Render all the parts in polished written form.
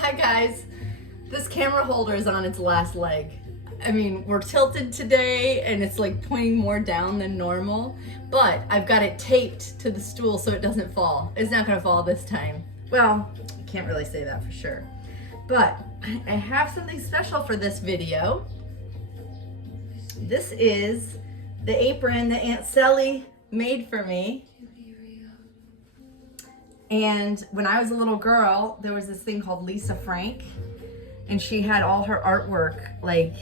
Hi guys, this camera holder is on its last leg. I mean, we're tilted today and it's like pointing more down than normal, but I've got it taped to the stool so it doesn't fall. It's not gonna fall this time. Well, I can't really say that for sure, but I have something special for this video. This is the apron that Aunt Sally made for me. And when I was a little girl, there was this thing called Lisa Frank, and she had all her artwork like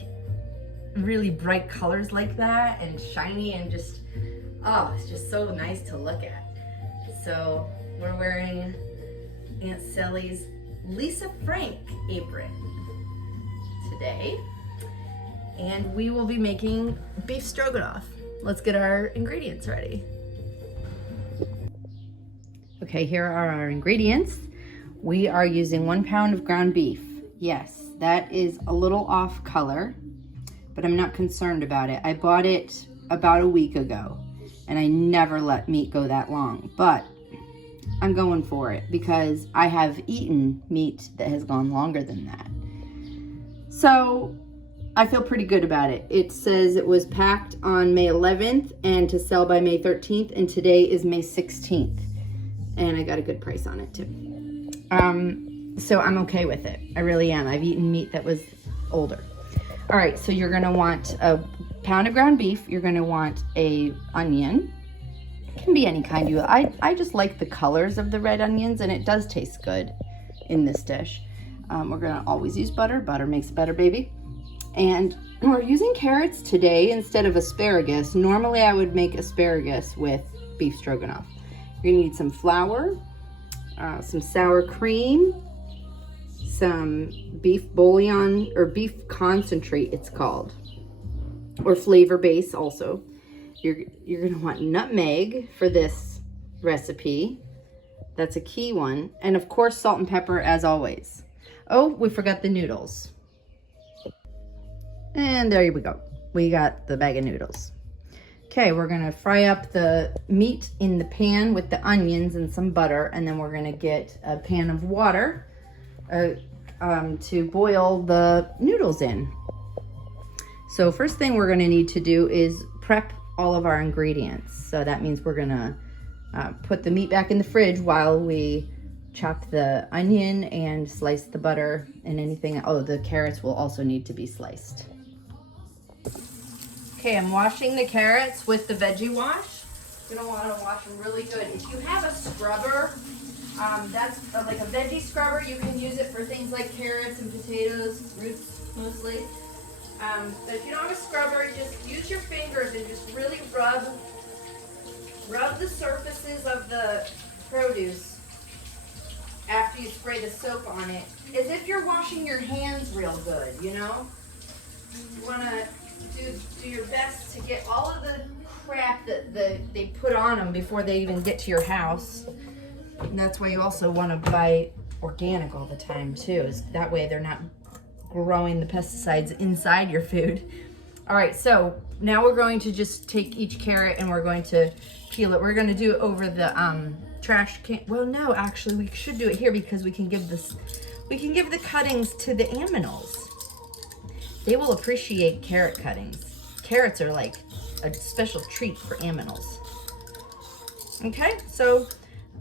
really bright colors like that and shiny and just, oh, it's just so nice to look at. So we're wearing Aunt Sally's Lisa Frank apron today, and we will be making beef stroganoff. Let's get our ingredients ready. Okay, here are our ingredients. We are using 1 pound of ground beef. Yes, that is a little off color, but I'm not concerned about it. I bought it about a week ago, and I never let meat go that long, but I'm going for it because I have eaten meat that has gone longer than that. So I feel pretty good about it. It says it was packed on May 11th and to sell by May 13th, and today is May 16th. And I got a good price on it too. So I'm okay with it. I really am. I've eaten meat that was older. All right, so you're gonna want a pound of ground beef. You're gonna want a onion. It can be any kind you, I just like the colors of the red onions, and it does taste good in this dish. We're gonna always use butter. Butter makes a better baby. And we're using carrots today instead of asparagus. Normally I would make asparagus with beef stroganoff. You're gonna need some flour, some sour cream, some beef bouillon, or beef concentrate it's called, or flavor base also. You're gonna want nutmeg for this recipe. That's a key one. And of course, salt and pepper as always. Oh, we forgot the noodles. And there we go. We got the bag of noodles. Okay, we're gonna fry up the meat in the pan with the onions and some butter, and then we're gonna get a pan of water to boil the noodles in. So first thing we're gonna need to do is prep all of our ingredients. So that means we're gonna put the meat back in the fridge while we chop the onion and slice the butter and anything. Oh, the carrots will also need to be sliced. Okay, I'm washing the carrots with the veggie wash. You're gonna wanna wash them really good. If you have a scrubber, that's like a veggie scrubber, you can use it for things like carrots and potatoes, roots mostly. But if you don't have a scrubber, just use your fingers and just really rub the surfaces of the produce after you spray the soap on it, as if you're washing your hands real good, you know? You wanna do your best to get all of the crap that they put on them before they even get to your house. And that's why you also want to buy organic all the time too, is that way they're not growing the pesticides inside your food. All right, so now we're going to just take each carrot and we're going to peel it. We're going to do it over the trash can. Well, no, actually we should do it here because we can give the cuttings to the aminals. They will appreciate carrot cuttings. Carrots are like a special treat for aminals. Okay, so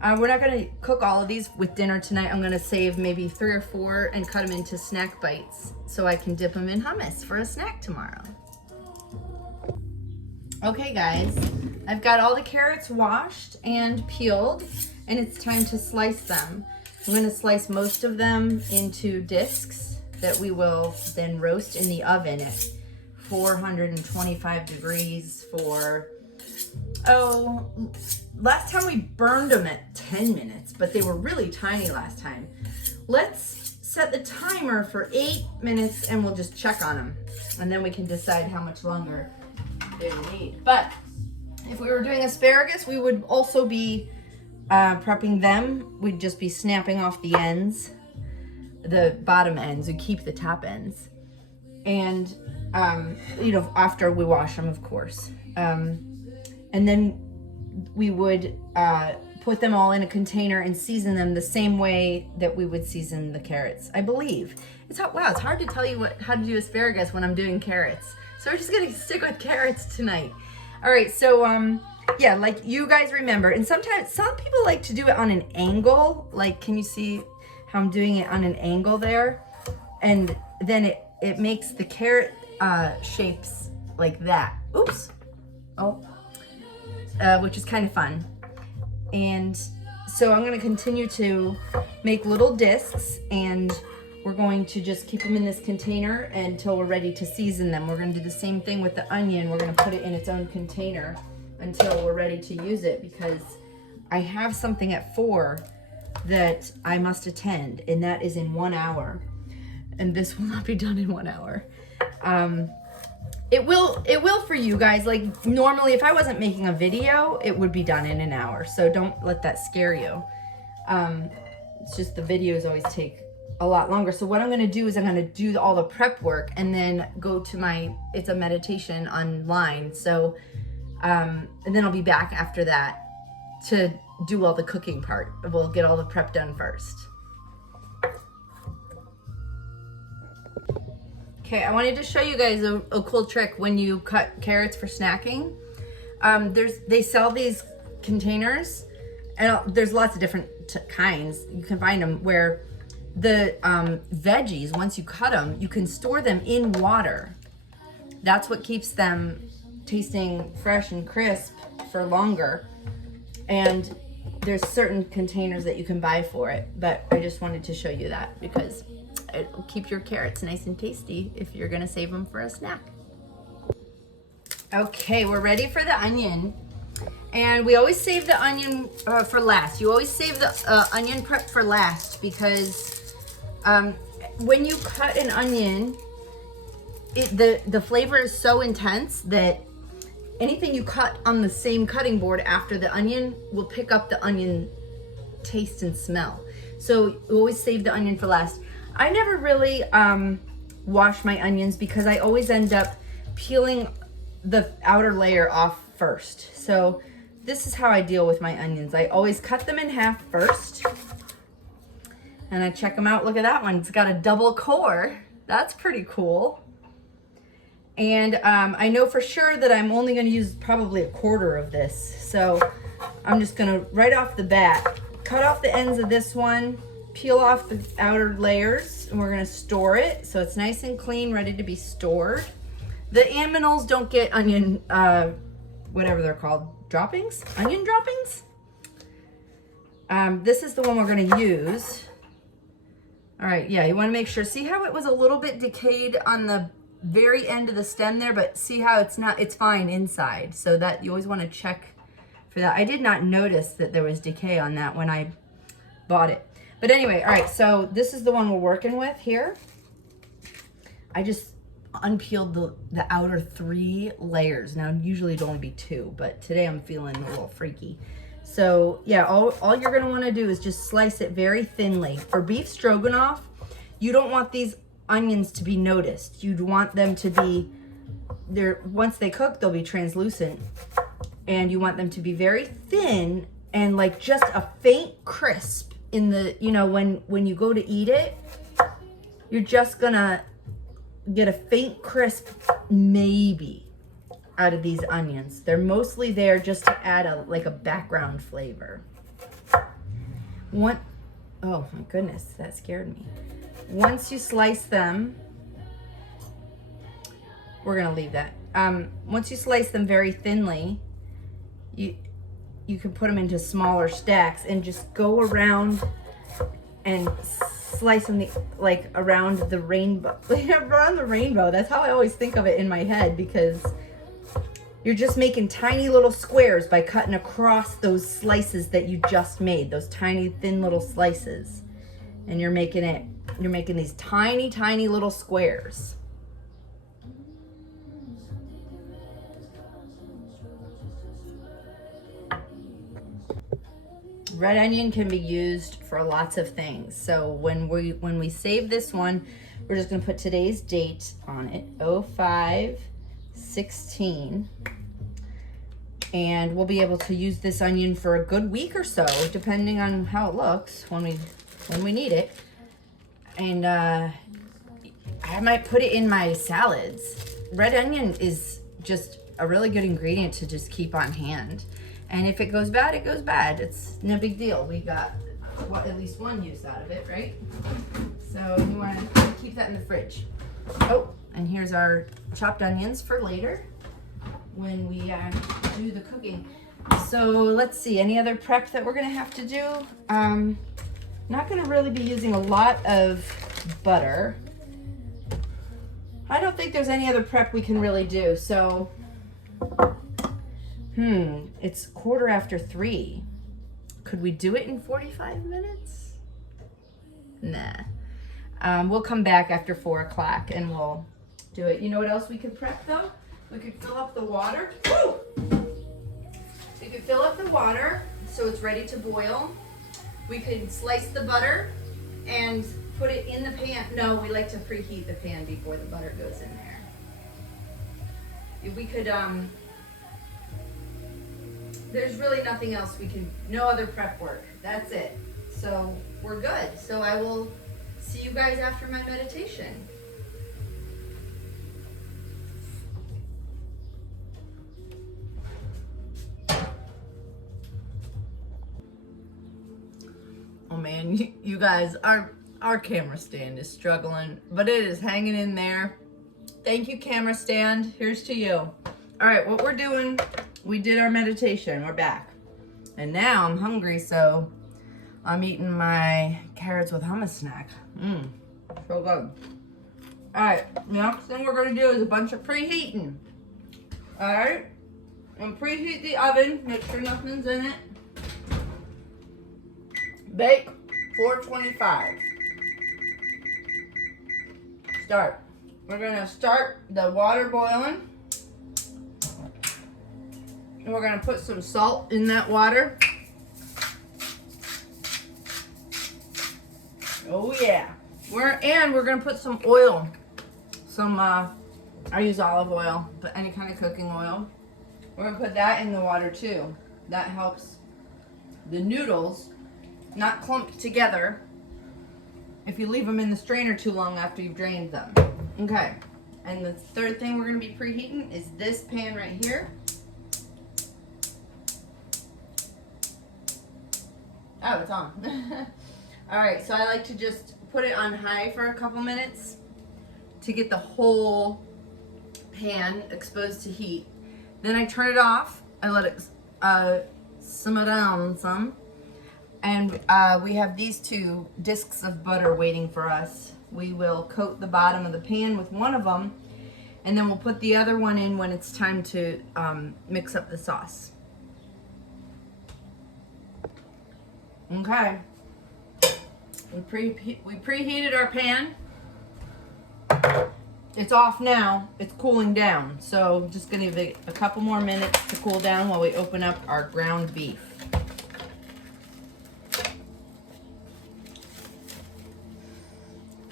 we're not gonna cook all of these with dinner tonight. I'm gonna save maybe 3 or 4 and cut them into snack bites so I can dip them in hummus for a snack tomorrow. Okay guys, I've got all the carrots washed and peeled, and it's time to slice them. I'm gonna slice most of them into discs that we will then roast in the oven at 425 degrees for, last time we burned them at 10 minutes, but they were really tiny last time. Let's set the timer for 8 minutes and we'll just check on them. And then we can decide how much longer they will need. But if we were doing asparagus, we would also be prepping them. We'd just be snapping off the ends, the bottom ends, and keep the top ends. And, you know, after we wash them, of course. And then we would put them all in a container and season them the same way that we would season the carrots, I believe. Wow, it's hard to tell you how to do asparagus when I'm doing carrots. So we're just gonna stick with carrots tonight. All right, so yeah, like you guys remember, and sometimes some people like to do it on an angle. Like, can you see how I'm doing it on an angle there? And then it makes the carrot shapes like that. Oops. Oh, which is kind of fun. And so I'm going to continue to make little discs, and we're going to just keep them in this container until we're ready to season them. We're going to do the same thing with the onion. We're going to put it in its own container until we're ready to use it, because I have something at 4 that I must attend, and that is in 1 hour. And this will not be done in 1 hour. It will for you guys. Like, normally if I wasn't making a video, it would be done in an hour. So don't let that scare you. It's just the videos always take a lot longer. So what I'm going to do is I'm going to do all the prep work and then go to it's a meditation online. So, and then I'll be back after that to do all the cooking part. We'll get all the prep done first. Okay, I wanted to show you guys a cool trick when you cut carrots for snacking. They sell these containers, and there's lots of different kinds. You can find them where the veggies, once you cut them, you can store them in water. That's what keeps them tasting fresh and crisp for longer. And there's certain containers that you can buy for it, but I just wanted to show you that because it'll keep your carrots nice and tasty if you're gonna save them for a snack. Okay, we're ready for the onion. And we always save the onion for last. You always save the onion prep for last because when you cut an onion, the flavor is so intense that anything you cut on the same cutting board after the onion will pick up the onion taste and smell. So you always save the onion for last. I never really wash my onions because I always end up peeling the outer layer off first. So this is how I deal with my onions. I always cut them in half first. And I check them out. Look at that one. It's got a double core. That's pretty cool. And I know for sure that I'm only going to use probably 1/4 of this. So I'm just going to, right off the bat, cut off the ends of this one, peel off the outer layers, and we're going to store it so it's nice and clean, ready to be stored. The aminals don't get onion, whatever they're called, droppings? Onion droppings? This is the one we're going to use. All right, yeah, you want to make sure. See how it was a little bit decayed on the very end of the stem there, but see how it's fine inside. So that you always want to check for that. I did not notice that there was decay on that when I bought it. But anyway, all right, so this is the one we're working with here. I just unpeeled the outer 3 layers. Now, usually it'd only be 2, but today I'm feeling a little freaky. So yeah, all you're gonna wanna do is just slice it very thinly. For beef stroganoff, you don't want these onions to be noticed. You'd want them to be, once they cook, they'll be translucent. And you want them to be very thin and like just a faint crisp in the, you know, when you go to eat it, you're just gonna get a faint crisp maybe out of these onions. They're mostly there just to add a background flavor. Oh my goodness, that scared me. Once you slice them, we're gonna leave that. Once you slice them very thinly, you can put them into smaller stacks and just go around and slice them around the rainbow. Around the rainbow. That's how I always think of it in my head, because you're just making tiny little squares by cutting across those slices that you just made, those tiny thin little slices. And you're making these tiny, tiny little squares. Red onion can be used for lots of things. So when we save this one, we're just gonna put today's date on it, 05/16. And we'll be able to use this onion for a good week or so, depending on how it looks when we need it. And I might put it in my salads. Red onion is just a really good ingredient to just keep on hand. And if it goes bad, it goes bad. It's no big deal. We got at least one use out of it, right? So you want to keep that in the fridge. Oh, and here's our chopped onions for later when we do the cooking. So let's see, any other prep that we're gonna have to do? Not gonna really be using a lot of butter. I don't think there's any other prep we can really do. So, it's 3:15. Could we do it in 45 minutes? Nah. We'll come back after 4 o'clock and we'll do it. You know what else we could prep though? We could fill up the water. Woo! We could fill up the water so it's ready to boil. We could slice the butter and put it in the pan. No, we like to preheat the pan before the butter goes in there. We could, there's really nothing else we can, no other prep work. That's it. So we're good. So I will see you guys after my meditation. Oh man, you guys, our camera stand is struggling, but it is hanging in there. Thank you, camera stand. Here's to you. All right, what we're doing, we did our meditation. We're back. And now I'm hungry, so I'm eating my carrots with hummus snack. So good. All right, next thing we're gonna do is a bunch of preheating. All right, and preheat the oven. Make sure nothing's in it. Bake 425. Start. We're gonna start the water boiling. And we're gonna put some salt in that water. Oh yeah. We're gonna put some oil. I use olive oil, but any kind of cooking oil. We're gonna put that in the water too. That helps the noodles not clump together if you leave them in the strainer too long after you've drained them. Okay, and the third thing we're going to be preheating is this pan right here. Oh, it's on. All right, so I like to just put it on high for a couple minutes to get the whole pan exposed to heat. Then I turn it off. I let it simmer down some. And we have these 2 discs of butter waiting for us. We will coat the bottom of the pan with one of them, and then we'll put the other one in when it's time to mix up the sauce. Okay. We preheated our pan. It's off now. It's cooling down. So I'm just going to give it a couple more minutes to cool down while we open up our ground beef.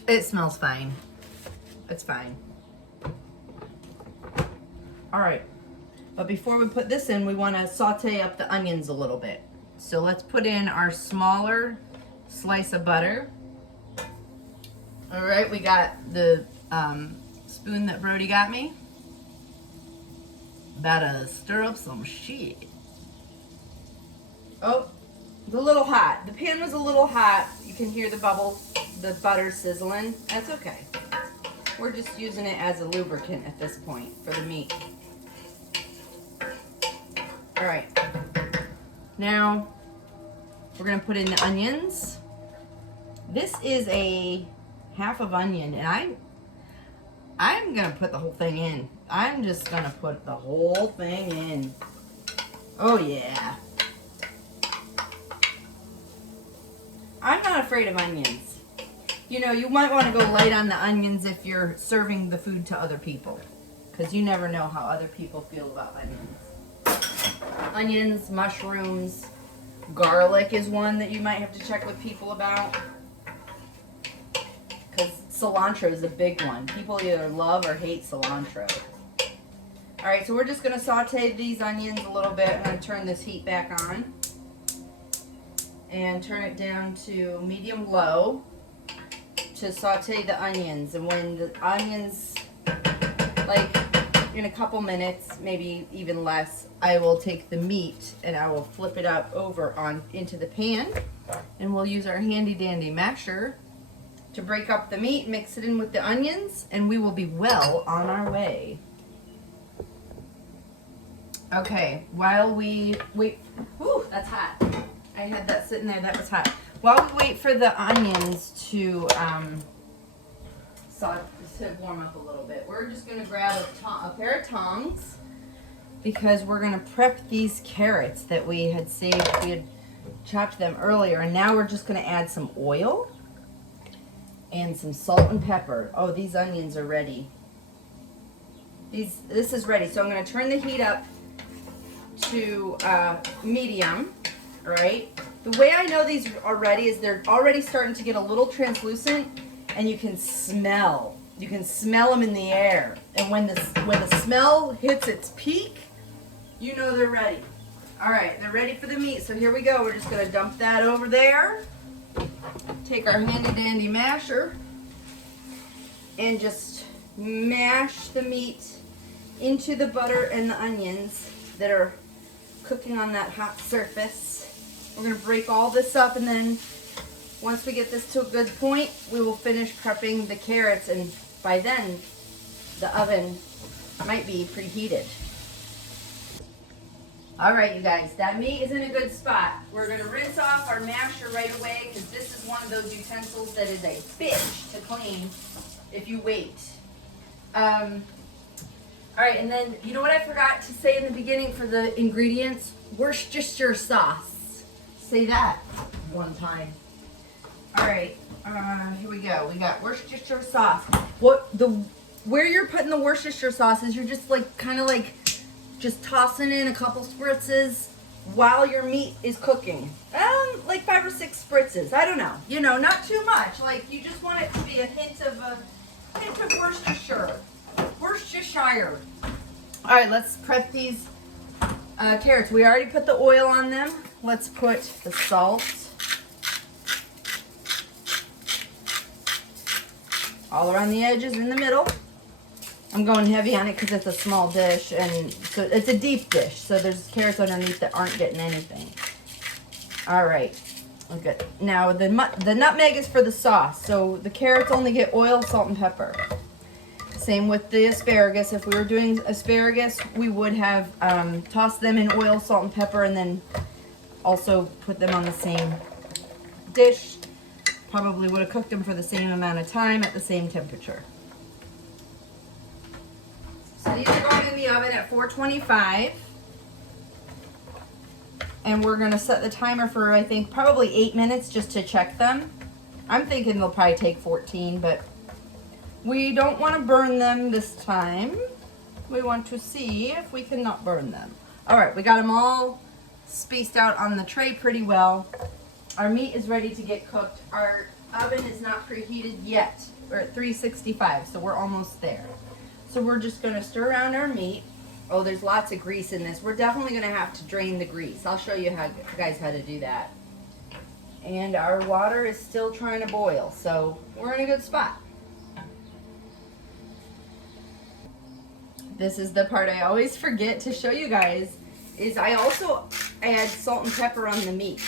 It smells fine. It's fine. All right. But before we put this in, we want to saute up the onions a little bit. So let's put in our smaller slice of butter. All right, we got the spoon that Brody got me. About to stir up some shit. Oh, it's a little hot. The pan was a little hot. You can hear the bubbles, the butter sizzling. That's okay. We're just using it as a lubricant at this point for the meat. All right. Now, we're gonna put in the onions. This is a half of onion, and I'm gonna put the whole thing in. I'm just gonna put the whole thing in. Oh yeah. I'm not afraid of onions. You know, you might want to go light on the onions if you're serving the food to other people, because you never know how other people feel about onions. Onions, mushrooms, garlic is one that you might have to check with people about, because cilantro is a big one. People either love or hate cilantro. All All right, so we're just gonna saute these onions a little bit. I'm gonna turn this heat back on and turn it down to medium-low to saute the onions. And when the onions, like in a couple minutes, maybe even less, I will take the meat and I will flip it up over into the pan, and we'll use our handy dandy masher to break up the meat, mix it in with the onions, and we will be well on our way. Okay, while we wait, whew, that's hot. I had that sitting there, that was hot. While we wait for the onions to warm up a little bit, we're just gonna grab a pair of tongs, because we're gonna prep these carrots that we had saved. We had chopped them earlier, and now we're just gonna add some oil and some salt and pepper. Oh, these onions are ready. This is ready, so I'm gonna turn the heat up to medium. All right. The way I know these are ready is they're already starting to get a little translucent, and you can smell them in the air. And when the smell hits its peak, you know they're ready. All right, they're ready for the meat. So here we go. We're just gonna dump that over there. Take our handy dandy masher and just mash the meat into the butter and the onions that are cooking on that hot surface. We're gonna break all this up, and then once we get this to a good point, we will finish prepping the carrots, and by then the oven might be preheated. All right, you guys, that meat is in a good spot. We're gonna rinse off our masher right away, because this is one of those utensils that is a bitch to clean if you wait. All right, and then you know what I forgot to say in the beginning for the ingredients? Worcestershire sauce. Say that one time. All right, here we go. We got Worcestershire sauce. Where you're putting the Worcestershire sauce is you're just kind of just tossing in a couple spritzes while your meat is cooking. Like 5 or 6 spritzes. I don't know. You know, not too much. Like, you just want it to be a hint of Worcestershire. Worcestershire. All right, let's prep these carrots. We already put the oil on them. Let's put the salt all around the edges, in the middle. I'm going heavy on it because it's a small dish, and so it's a deep dish, so there's carrots underneath that aren't getting anything. All right, okay. Now the nutmeg is for the sauce, so the carrots only get oil, salt, and pepper. Same with the asparagus. If we were doing asparagus, we would have tossed them in oil, salt, and pepper, and then also put them on the same dish. Probably would have cooked them for the same amount of time at the same temperature. So these are going in the oven at 425. And we're going to set the timer for, I think, probably 8 minutes just to check them. I'm thinking they'll probably take 14, but we don't want to burn them this time. We want to see if we can not burn them. All right, we got them all spaced out on the tray pretty well. Our meat is ready to get cooked. Our oven is not preheated yet. We're at 365, so we're almost there. So we're just gonna stir around our meat. Oh, there's lots of grease in this. We're definitely gonna have to drain the grease. I'll show you guys how to do that. And our water is still trying to boil, so we're in a good spot. This is the part I always forget to show you guys, is I also add salt and pepper on the meat.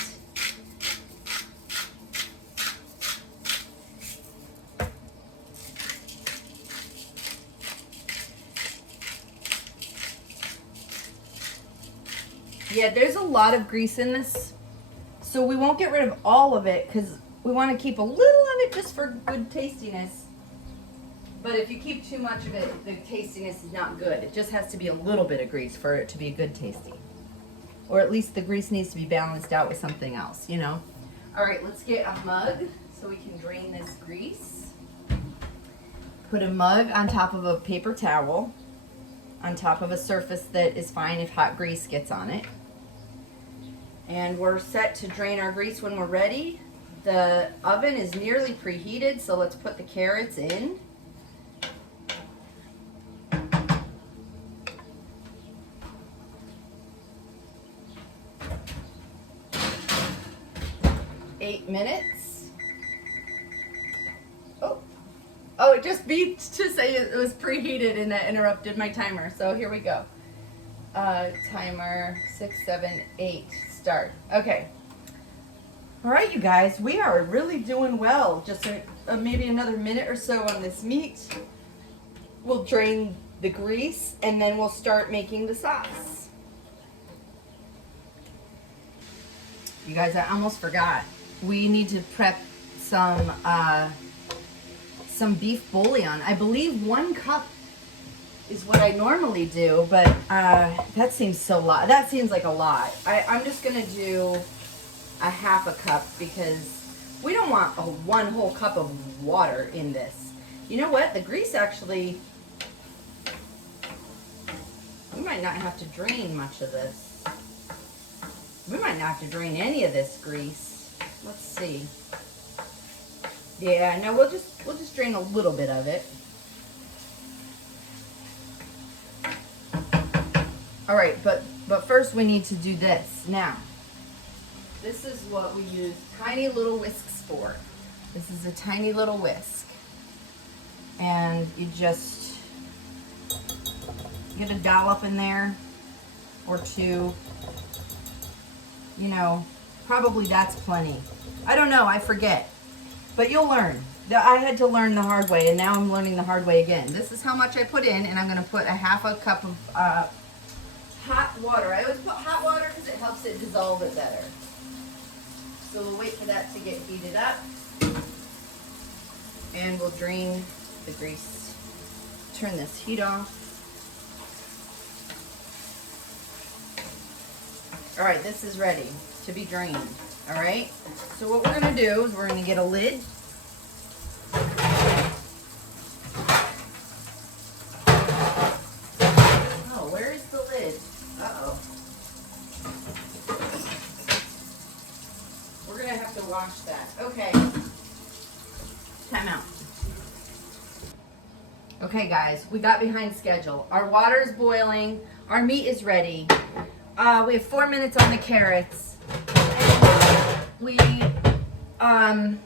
Yeah, there's a lot of grease in this, so we won't get rid of all of it because we want to keep a little of it just for good tastiness. But if you keep too much of it, the tastiness is not good. It just has to be a little bit of grease for it to be good tasty. Or at least the grease needs to be balanced out with something else, you know? All right, let's get a mug so we can drain this grease. Put a mug on top of a paper towel, on top of a surface that is fine if hot grease gets on it. And we're set to drain our grease when we're ready. The oven is nearly preheated, so let's put the carrots in. Oh, it just beeped to say it was preheated and that interrupted my timer. So here we go. Timer 6, 7, 8, start. Okay. All right, you guys, we are really doing well. Just maybe another minute or so on this meat. We'll drain the grease and then we'll start making the sauce. You guys, I almost forgot. We need to prep some beef bouillon. I believe 1 cup is what I normally do, but that seems so lot. That seems like a lot. I'm just gonna do a half a cup because we don't want 1 whole cup of water in this. You know what? The grease actually, we might not have to drain much of this. We might not have to drain any of this grease. Let's see. Yeah, no, we'll just drain a little bit of it. All right, but first we need to do this. Now, this is what we use tiny little whisks for. This is a tiny little whisk. And you just get a dollop in there or 2. You know, probably that's plenty. I don't know, I forget. But you'll learn. I had to learn the hard way, and now I'm learning the hard way again. This is how much I put in, and I'm going to put a half a cup of hot water. I always put hot water because it helps it dissolve it better. So we'll wait for that to get heated up, and we'll drain the grease. Turn this heat off. All right, this is ready to be drained. All right, so what we're gonna do is we're gonna get a lid. Oh, where is the lid? Uh-oh. We're gonna have to wash that. Okay, time out. Okay guys, we got behind schedule. Our water is boiling, our meat is ready. We have 4 minutes on the carrots.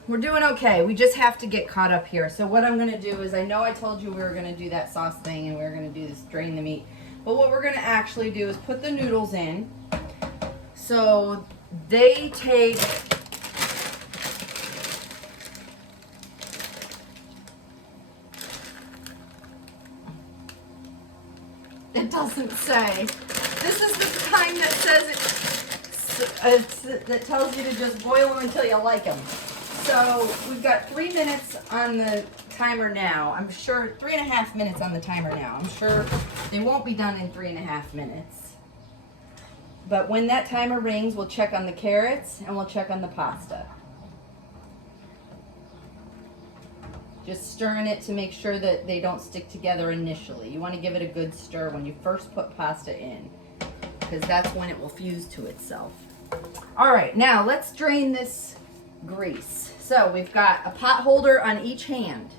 We're doing okay. We just have to get caught up here. So what I'm gonna do is, I know I told you we were gonna do that sauce thing and we were gonna do this, drain the meat. But what we're gonna actually do is put the noodles in. So they take, it doesn't say. This is the time that says that tells you to just boil them until you like them. So we've got 3 minutes on the timer now. I'm sure 3.5 minutes on the timer now. I'm sure they won't be done in 3.5 minutes. But when that timer rings, we'll check on the carrots and we'll check on the pasta. Just stirring it to make sure that they don't stick together initially. You want to give it a good stir when you first put pasta in, because that's when it will fuse to itself. All right, now let's drain this grease. So we've got a pot holder on each hand,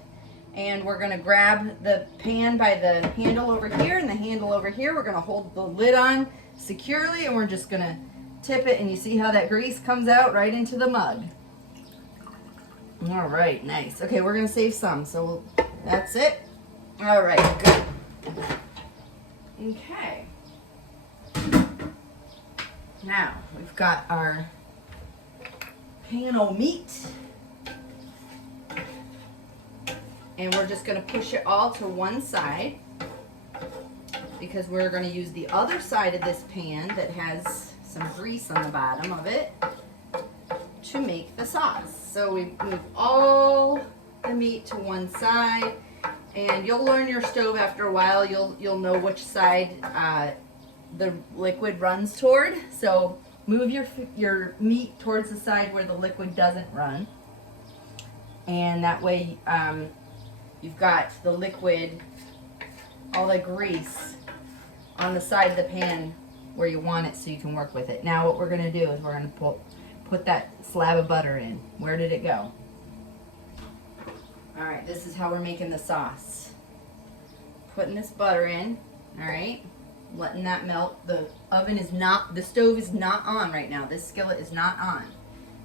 and we're gonna grab the pan by the handle over here and the handle over here. We're gonna hold the lid on securely, and we're just gonna tip it, and you see how that grease comes out right into the mug. All right, nice. Okay, we're gonna save some, so that's it. All right, good. Okay. Now, we've got our pan o' meat. And we're just gonna push it all to one side, because we're gonna use the other side of this pan that has some grease on the bottom of it to make the sauce. So we move all the meat to one side, and you'll learn your stove after a while. You'll know which side the liquid runs toward. So move your meat towards the side where the liquid doesn't run, and that way you've got the liquid, all the grease on the side of the pan where you want it, so you can work with it. Now what we're going to do is we're going to put that slab of butter in. Where did it go? All right, this is how we're making the sauce. Putting this butter in, all right, letting that melt. The stove is not on right now. This skillet is not on.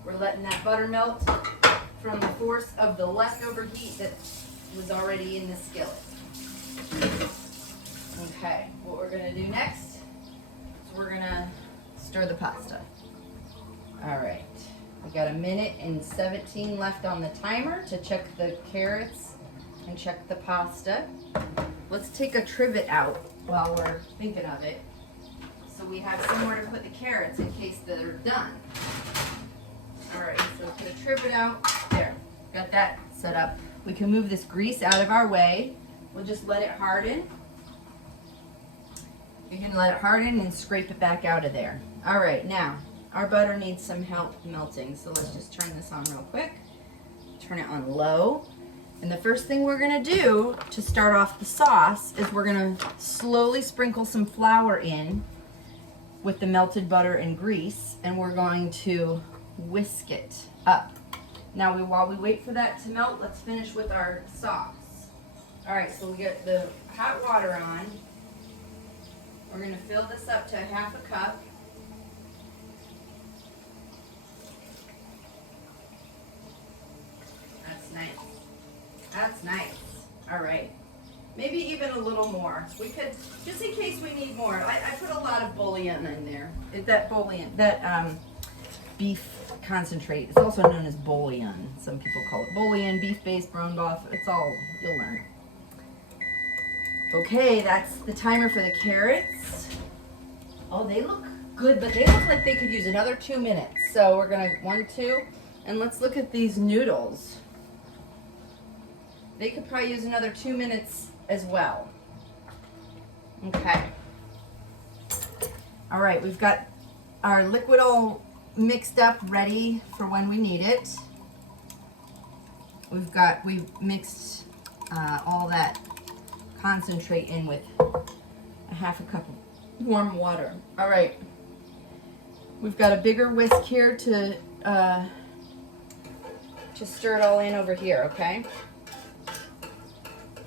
We're letting that butter melt from the force of the leftover heat that was already in the skillet. Okay, what we're gonna do next is we're gonna stir the pasta. All right, we got 1:17 left on the timer to check the carrots and check the pasta. Let's take a trivet out while we're thinking of it, so we have somewhere to put the carrots in case they're done. All right, so put a trivet out. There, got that set up. We can move this grease out of our way. We'll just let it harden. You can let it harden and scrape it back out of there. All right, now our butter needs some help melting, so let's just turn this on real quick. Turn it on low. And the first thing we're gonna do to start off the sauce is we're gonna slowly sprinkle some flour in with the melted butter and grease, and we're going to whisk it up. Now, while we wait for that to melt, let's finish with our sauce. All right, so we get the hot water on. We're gonna fill this up to 1/2 cup. That's nice. That's nice. All right. Maybe even a little more. We could, just in case we need more. I put a lot of bouillon in there. That beef concentrate. It's also known as bouillon. Some people call it bouillon, beef-based, bone broth. It's all, you'll learn. Okay, that's the timer for the carrots. Oh, they look good, but they look like they could use another 2 minutes. So we're gonna 1, 2, and let's look at these noodles. They could probably use another 2 minutes as well. Okay. All right, we've got our liquid all mixed up, ready for when we need it. We've mixed all that concentrate in with 1/2 cup of warm water. All right. We've got a bigger whisk here to stir it all in over here, okay?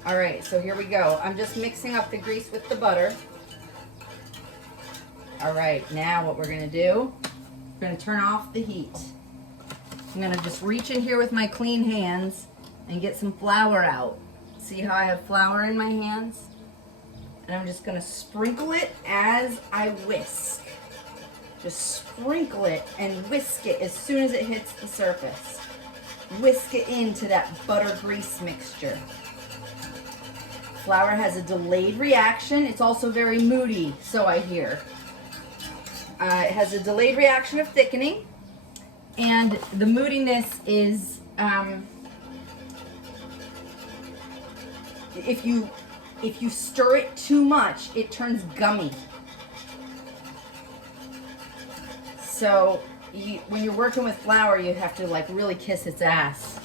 All right, so here we go. I'm just mixing up the grease with the butter. All right, now what we're gonna do, we're gonna turn off the heat. I'm gonna just reach in here with my clean hands and get some flour out. See how I have flour in my hands? And I'm just gonna sprinkle it as I whisk. Just sprinkle it and whisk it as soon as it hits the surface. Whisk it into that butter grease mixture. Flour has a delayed reaction. It's also very moody, so I hear. It has a delayed reaction of thickening, and the moodiness is if you stir it too much, it turns gummy. So when you're working with flour, you have to like really kiss its ass.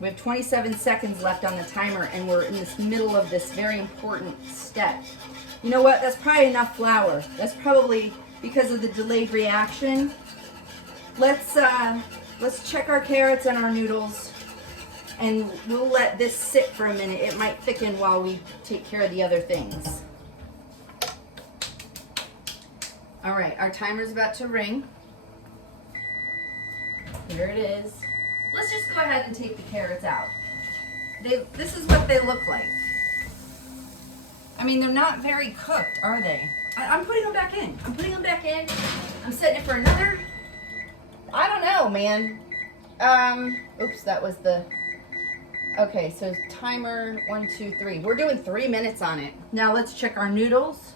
We have 27 seconds left on the timer, and we're in the middle of this very important step. You know what? That's probably enough flour. That's probably because of the delayed reaction. Let's check our carrots and our noodles, and we'll let this sit for a minute. It might thicken while we take care of the other things. All right, our timer's about to ring. Here it is. Let's just go ahead and take the carrots out. This is what they look like. I mean, they're not very cooked, are they? I'm putting them back in. I'm putting them back in. I'm setting it for another, I don't know, man. Oops, that was the, okay, so timer 1, 2, 3. We're doing 3 minutes on it. Now let's check our noodles.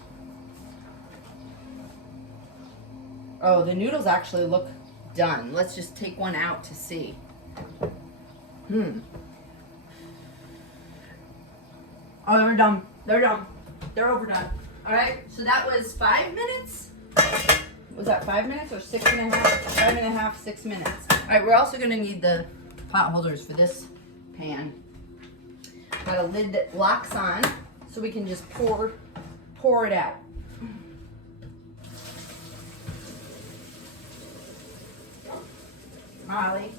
Oh, the noodles actually look done. Let's just take one out to see. Oh, they're done. They're done. They're overdone. All right, so that was 5 minutes. Was that 5 minutes or 6.5? 5.5, 6 minutes. All right, we're also gonna need the pot holders for this pan. Got a lid that locks on, so we can just pour it out. Molly.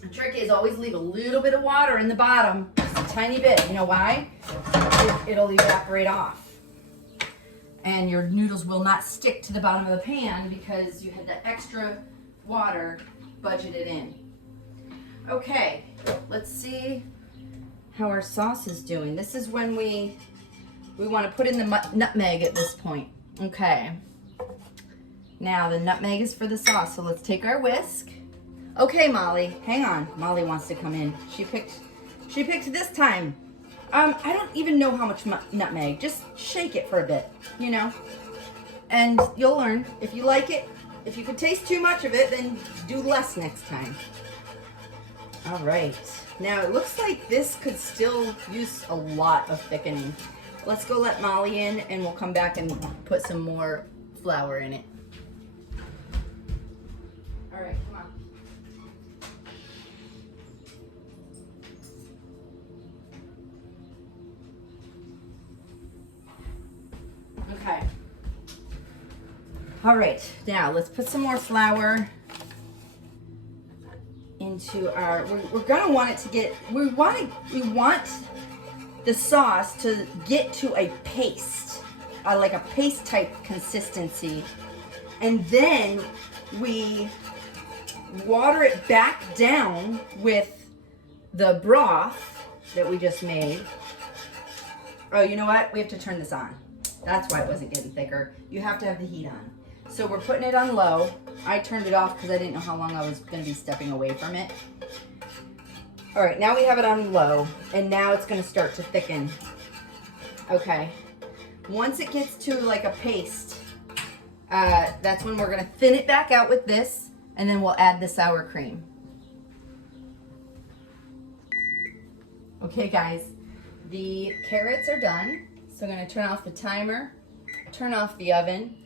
The trick is always leave a little bit of water in the bottom, just a tiny bit. You know why? It'll evaporate off. and your noodles will not stick to the bottom of the pan because you had the extra water budgeted in. Okay, let's see how our sauce is doing. This is when we want to put in the nutmeg at this point. Okay. Now the nutmeg is for the sauce, so let's take our whisk. Okay, Molly, hang on. Molly wants to come in. She picked this time. I don't even know how much nutmeg. Just shake it for a bit, you know. And you'll learn. If you like it, if you could taste too much of it, then do less next time. All right. Now it looks like this could still use a lot of thickening. Let's go let Molly in and we'll come back and put some more flour in it. All right, come on. Okay. All right, now let's put some more flour into our, we're gonna want it to get, we want the sauce to get to a paste, like a paste type consistency. And then we water it back down with the broth that we just made. Oh, you know what? We have to turn this on. That's why it wasn't getting thicker. You have to have the heat on. So we're putting it on low. I turned it off because I didn't know how long I was going to be stepping away from it. All right, now we have it on low, and now it's going to start to thicken. Okay. Once it gets to like a paste, that's when we're going to thin it back out with this, and then we'll add the sour cream. Okay, guys, the carrots are done. So I'm going to turn off the timer, turn off the oven,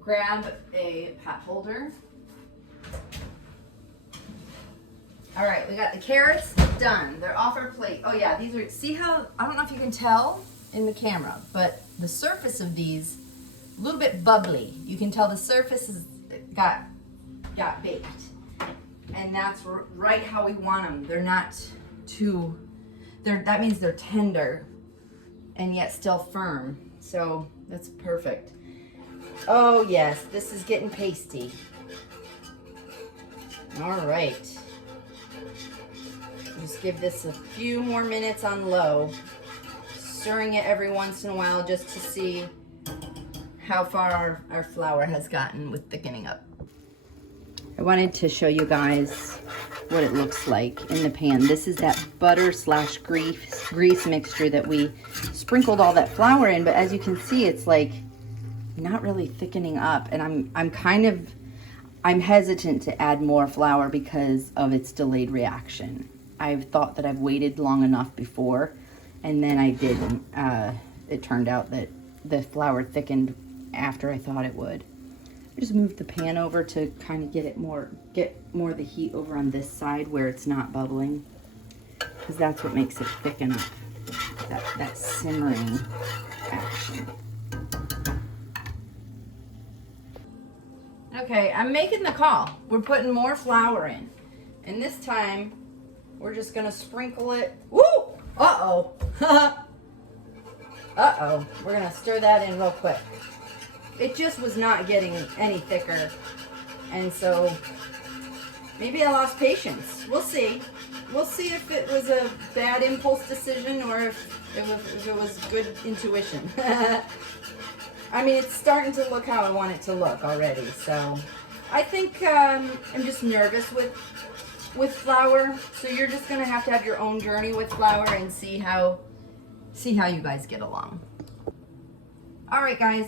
grab a pot holder. All right, we got the carrots done. They're off our plate. Oh yeah, these are, see how, I don't know if you can tell in the camera, but the surface of these, a little bit bubbly. You can tell the surface has got baked. And that's right how we want them. They're not too, that means they're tender and yet still firm. So that's perfect. Oh yes, this is getting pasty. All right. Just give this a few more minutes on low, stirring it every once in a while just to see how far our flour has gotten with thickening up. I wanted to show you guys what it looks like in the pan. This is that butter / grease mixture that we sprinkled all that flour in, but as you can see, it's like not really thickening up, and I'm hesitant to add more flour because of its delayed reaction. I've thought that I've waited long enough before, and then I didn't. It turned out that the flour thickened after I thought it would. I just moved the pan over to kind of get more of the heat over on this side where it's not bubbling, because that's what makes it thicken up, that simmering action. Okay, I'm making the call. We're putting more flour in, and this time we're just gonna sprinkle it. Woo! Uh-oh. Uh-oh. We're gonna stir that in real quick. It just was not getting any thicker, and so maybe I lost patience. We'll see. We'll see if it was a bad impulse decision or if it was good intuition. I mean, it's starting to look how I want it to look already, so I think I'm just nervous with flour, so you're just gonna have to have your own journey with flour and see how you guys get along. All right, guys.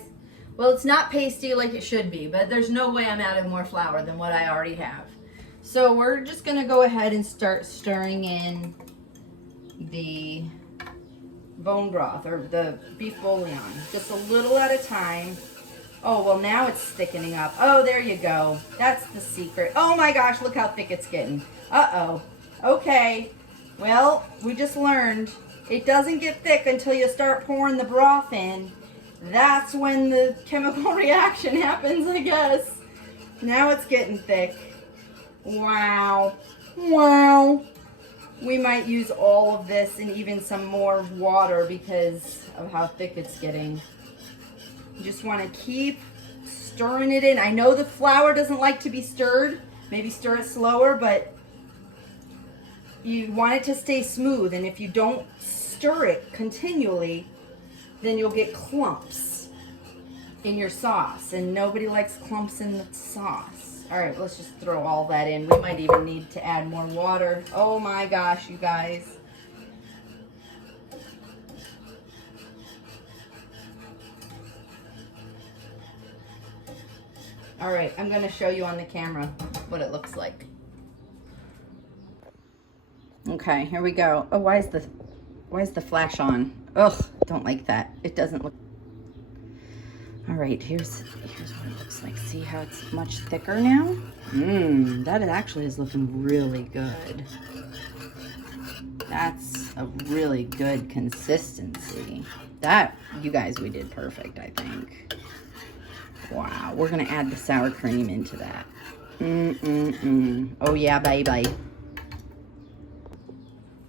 Well, it's not pasty like it should be, but there's no way I'm adding more flour than what I already have. So we're just gonna go ahead and start stirring in the bone broth, or the beef bouillon, just a little at a time. Oh, well, now it's thickening up. Oh, there you go. That's the secret. Oh my gosh, look how thick it's getting. Uh-oh. Okay. Well, we just learned it doesn't get thick until you start pouring the broth in. That's when the chemical reaction happens, I guess. Now it's getting thick. Wow. Wow. We might use all of this and even some more water because of how thick it's getting. You just want to keep stirring it in. I know the flour doesn't like to be stirred. Maybe stir it slower, but you want it to stay smooth. And if you don't stir it continually, then you'll get clumps in your sauce. And nobody likes clumps in the sauce. All right, let's just throw all that in. We might even need to add more water. Oh my gosh, you guys. All right, I'm gonna show you on the camera what it looks like. Okay, here we go. Oh, why is the flash on? Ugh, don't like that. It doesn't look. All right, here's what it looks like. See how it's much thicker now? That actually is looking really good. That's a really good consistency. That, you guys, we did perfect, I think. Wow, we're gonna add the sour cream into that. Oh yeah, baby.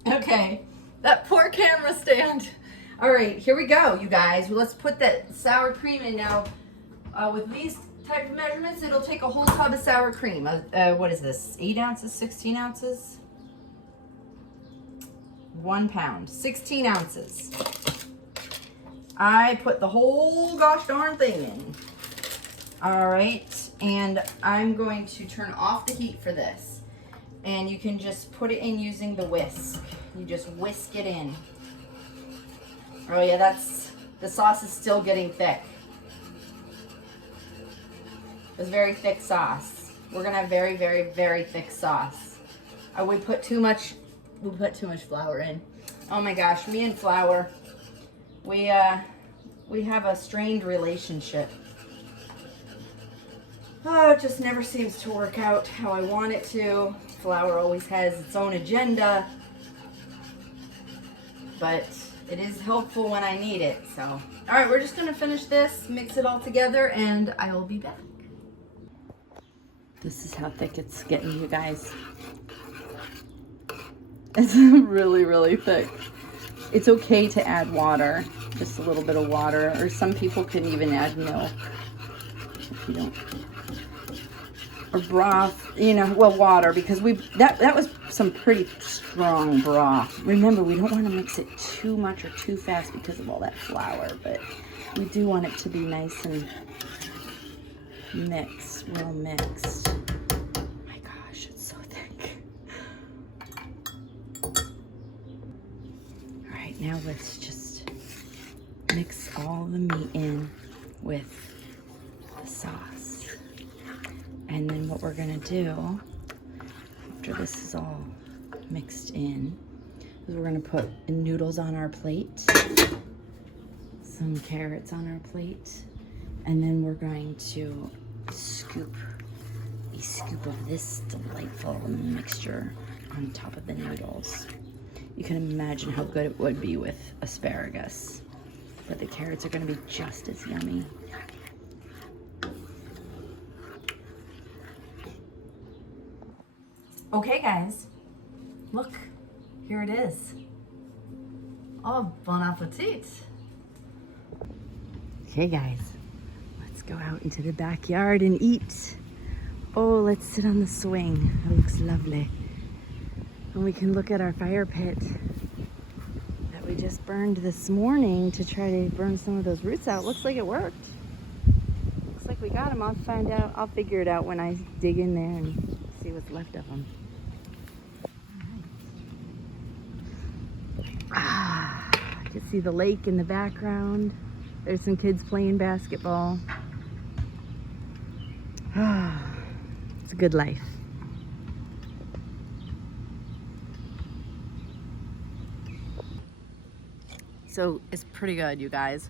Okay, that poor camera stand. All right, here we go, you guys. Well, let's put that sour cream in now. With these type of measurements, it'll take a whole tub of sour cream. What is this, 8 ounces, 16 ounces? 1 pound, 16 ounces. I put the whole gosh darn thing in. All right, and I'm going to turn off the heat for this. And you can just put it in using the whisk. You just whisk it in. Oh yeah, the sauce is still getting thick. It's very thick sauce. We're gonna have very, very, very thick sauce. We put too much flour in. Oh my gosh, me and flour, we have a strained relationship. Oh, it just never seems to work out how I want it to. Flour always has its own agenda, but it is helpful when I need it. So, all right, we're just gonna finish this, mix it all together, and I will be back. This is how thick it's getting, you guys. It's really, really thick. It's okay to add water, just a little bit of water, or some people can even add milk if you don't. Or broth, you know, well, water, because that was some pretty strong broth. Remember, we don't want to mix it too much or too fast because of all that flour, but we do want it to be nice and mixed, well mixed. Oh my gosh, it's so thick. All right, now let's just mix all the meat in with the sauce. And then what we're gonna do, after this is all mixed in, is we're gonna put noodles on our plate, some carrots on our plate, and then we're going to scoop a scoop of this delightful mixture on top of the noodles. You can imagine how good it would be with asparagus, but the carrots are gonna be just as yummy. Okay, guys, look, here it is. Oh, bon appetit. Okay, guys, let's go out into the backyard and eat. Oh, let's sit on the swing. It looks lovely. And we can look at our fire pit that we just burned this morning to try to burn some of those roots out. Looks like it worked. Looks like we got them. I'll figure it out when I dig in there and see what's left of them. I can see the lake in the background. There's some kids playing basketball. It's a good life. So it's pretty good, you guys.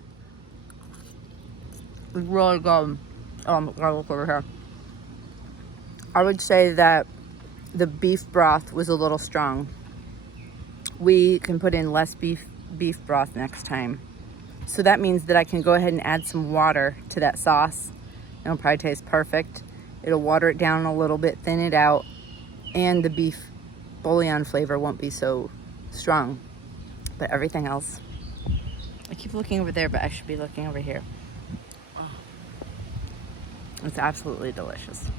It's really good. Oh my God, look over here. I would say that the beef broth was a little strong. We can put in less beef broth next time. So that means that I can go ahead and add some water to that sauce. It'll probably taste perfect. It'll water it down a little bit, thin it out, and the beef bouillon flavor won't be so strong. But everything else, I keep looking over there, but I should be looking over here. It's absolutely delicious.